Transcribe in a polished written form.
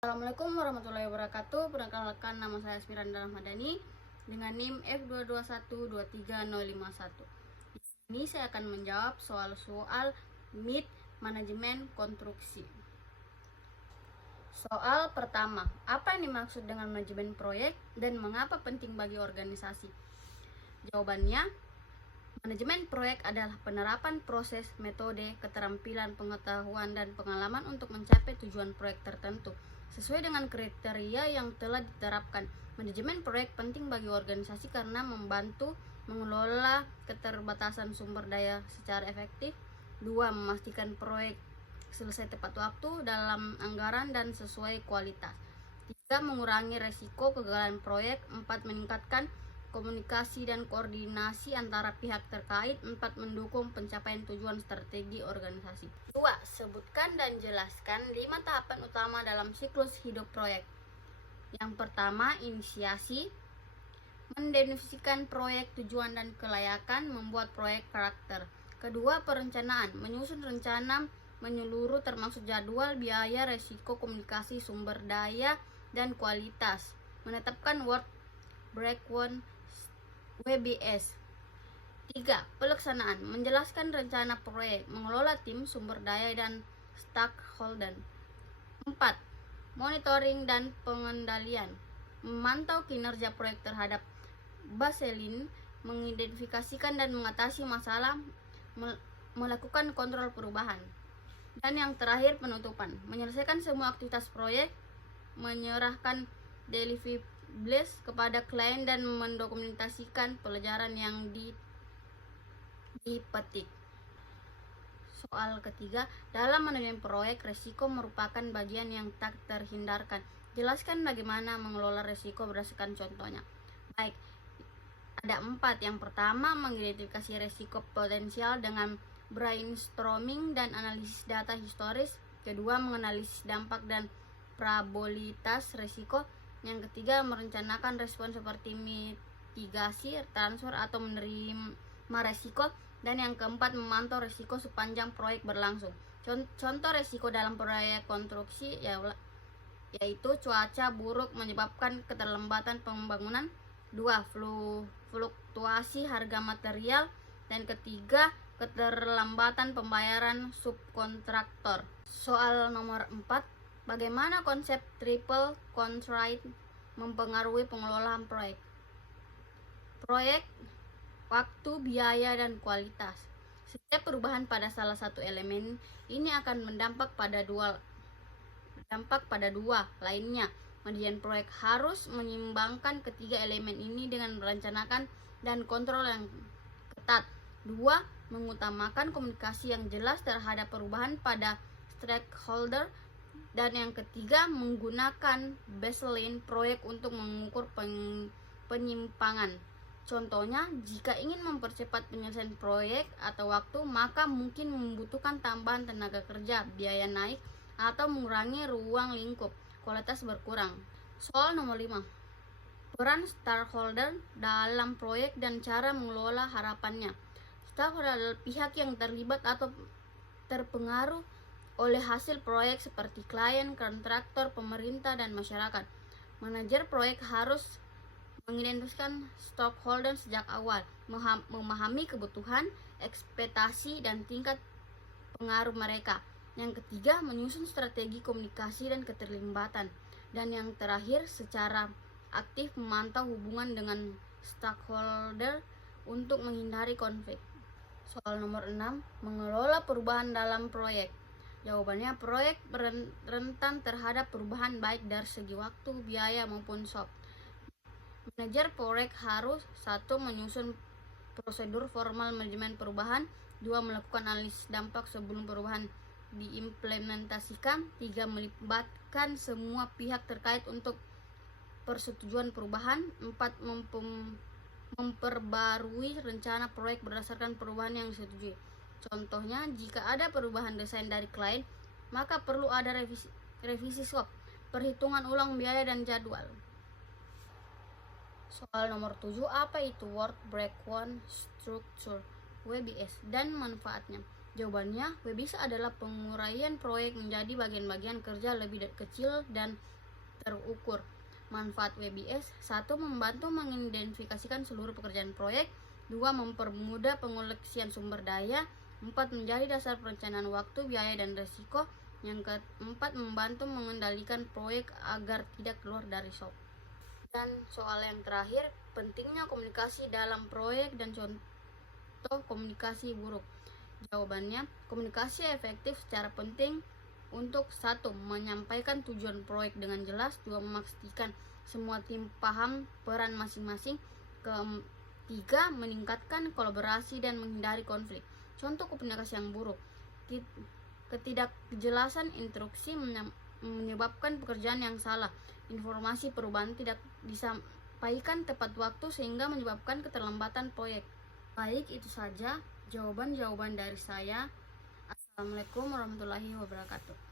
Assalamualaikum warahmatullahi wabarakatuh. Perkenalkan, nama saya Asmiranda Rahmadani dengan NIM F221235051. Di sini saya akan menjawab soal-soal MIT manajemen konstruksi. Soal pertama, apa yang dimaksud dengan manajemen proyek dan mengapa penting bagi organisasi? Jawabannya, manajemen proyek adalah penerapan proses, metode, keterampilan, pengetahuan, dan pengalaman untuk mencapai tujuan proyek tertentu sesuai dengan kriteria yang telah diterapkan. Manajemen proyek penting bagi organisasi karena membantu mengelola keterbatasan sumber daya secara efektif. 2. Memastikan proyek selesai tepat waktu, dalam anggaran, dan sesuai kualitas. 3. Mengurangi resiko kegagalan proyek. 4. Meningkatkan komunikasi dan koordinasi antara pihak terkait. 4. Mendukung pencapaian tujuan strategi organisasi. 2. Sebutkan dan jelaskan 5 tahapan utama dalam siklus hidup proyek. Yang pertama, inisiasi, mendefinisikan proyek, tujuan, dan kelayakan, membuat proyek karakter. Kedua, perencanaan, menyusun rencana menyeluruh termasuk jadwal, biaya, resiko, komunikasi, sumber daya, dan kualitas. Menetapkan work breakdown WBS. 3. Pelaksanaan, menjelaskan rencana proyek, mengelola tim, sumber daya, dan stakeholder. 4. Monitoring dan pengendalian, memantau kinerja proyek terhadap baseline, mengidentifikasikan dan mengatasi masalah, melakukan kontrol perubahan. Dan yang terakhir, penutupan, menyelesaikan semua aktivitas proyek, menyerahkan deliverables kepada klien, dan mendokumentasikan pelajaran yang dipetik. Soal ketiga, dalam manajemen proyek, resiko merupakan bagian yang tak terhindarkan. Jelaskan bagaimana mengelola resiko berdasarkan contohnya. Baik, ada 4. Yang pertama, mengidentifikasi resiko potensial dengan brainstorming dan analisis data historis. Kedua, menganalisis dampak dan probabilitas resiko. Yang ketiga, merencanakan respon seperti mitigasi, transfer, atau menerima resiko. Dan yang keempat, memantau resiko sepanjang proyek berlangsung. Contoh resiko dalam proyek konstruksi yaitu cuaca buruk menyebabkan keterlambatan pembangunan. 2. Fluktuasi harga material. Dan ketiga, keterlambatan pembayaran subkontraktor. Soal nomor 4, bagaimana konsep triple contract mempengaruhi pengelolaan proyek? Proyek, waktu, biaya, dan kualitas. Setiap perubahan pada salah satu elemen ini akan berdampak pada dua lainnya. Manajemen proyek harus menyeimbangkan ketiga elemen ini dengan merencanakan dan kontrol yang ketat. 2. Mengutamakan komunikasi yang jelas terhadap perubahan pada stakeholder. Dan yang ketiga, menggunakan baseline proyek untuk mengukur penyimpangan. Contohnya, jika ingin mempercepat penyelesaian proyek atau waktu, maka mungkin membutuhkan tambahan tenaga kerja, biaya naik, atau mengurangi ruang lingkup, kualitas berkurang. Soal nomor 5, peran stakeholder dalam proyek dan cara mengelola harapannya. Stakeholder adalah pihak yang terlibat atau terpengaruh oleh hasil proyek seperti klien, kontraktor, pemerintah, dan masyarakat. Manajer proyek harus mengidentifikasi stakeholder sejak awal, memahami kebutuhan, ekspektasi, dan tingkat pengaruh mereka. Yang ketiga, menyusun strategi komunikasi dan keterlibatan. Dan yang terakhir, secara aktif memantau hubungan dengan stakeholder untuk menghindari konflik. Soal nomor 6, mengelola perubahan dalam proyek. Jawabannya, proyek rentan terhadap perubahan baik dari segi waktu, biaya, maupun soft. Manajer proyek harus 1. Menyusun prosedur formal manajemen perubahan. 2. Melakukan analisis dampak sebelum perubahan diimplementasikan. 3. Melibatkan semua pihak terkait untuk persetujuan perubahan. 4. Memperbarui rencana proyek berdasarkan perubahan yang disetujui. Contohnya, jika ada perubahan desain dari klien, maka perlu ada revisi scope, perhitungan ulang biaya, dan jadwal. Soal nomor 7, apa itu work breakdown structure WBS dan manfaatnya? Jawabannya, WBIS adalah penguraian proyek menjadi bagian-bagian kerja lebih kecil dan terukur. Manfaat WBS: 1. Membantu mengidentifikasikan seluruh pekerjaan proyek. 2. Mempermudah pengoleksian sumber daya. 4. Menjadi dasar perencanaan waktu, biaya, dan risiko. Yang keempat, membantu mengendalikan proyek agar tidak keluar dari scope. Dan soal yang terakhir, pentingnya komunikasi dalam proyek dan contoh komunikasi buruk. Jawabannya, komunikasi efektif secara penting untuk 1. Menyampaikan tujuan proyek dengan jelas. 2. Memastikan semua tim paham peran masing-masing. 3. Meningkatkan kolaborasi dan menghindari konflik. Contoh komunikasi yang buruk: ketidakjelasan instruksi menyebabkan pekerjaan yang salah. Informasi perubahan tidak disampaikan tepat waktu sehingga menyebabkan keterlambatan proyek. Baik, itu saja jawaban-jawaban dari saya. Assalamualaikum warahmatullahi wabarakatuh.